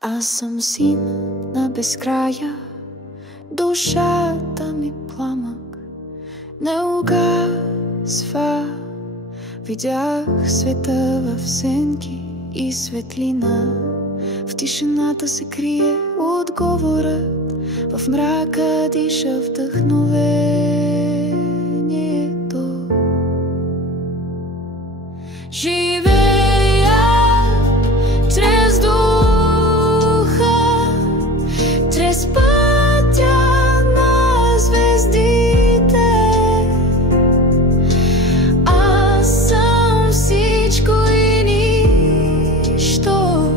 Аз съм син на безкрая, душата ми пламък не угасва. Видях света в сенки и светлина. В тишината се крие отговорът, в мрака диша вдъхновението. Живея чрез духа, чрез пътя на звездите. Аз съм всичко и нищо,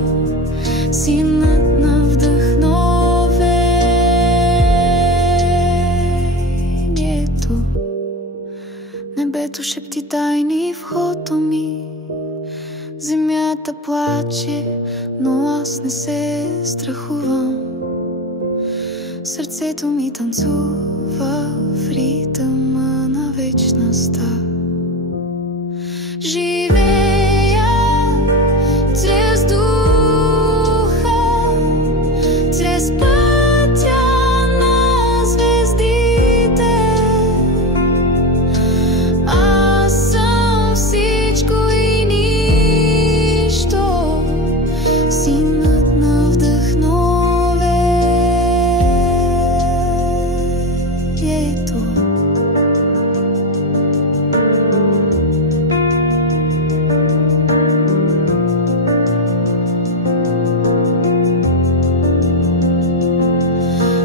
синът на вдъхновението. Небето шепти тайни в входа ми, земята плаче, но аз не се страхувам. Сърцето ми танцува в ритъма на вечността. Живея чрез духа, чрез пътя на звездите. Аз съм всичко и нищо, синът на вдъхновението.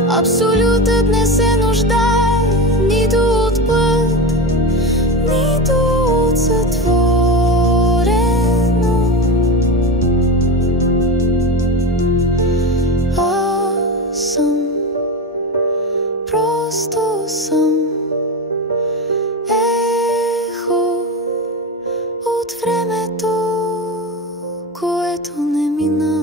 Абсолютът не се нуждае нито от път, нито от сътворено. Аз съм, просто съм ехо от времето, което не мина.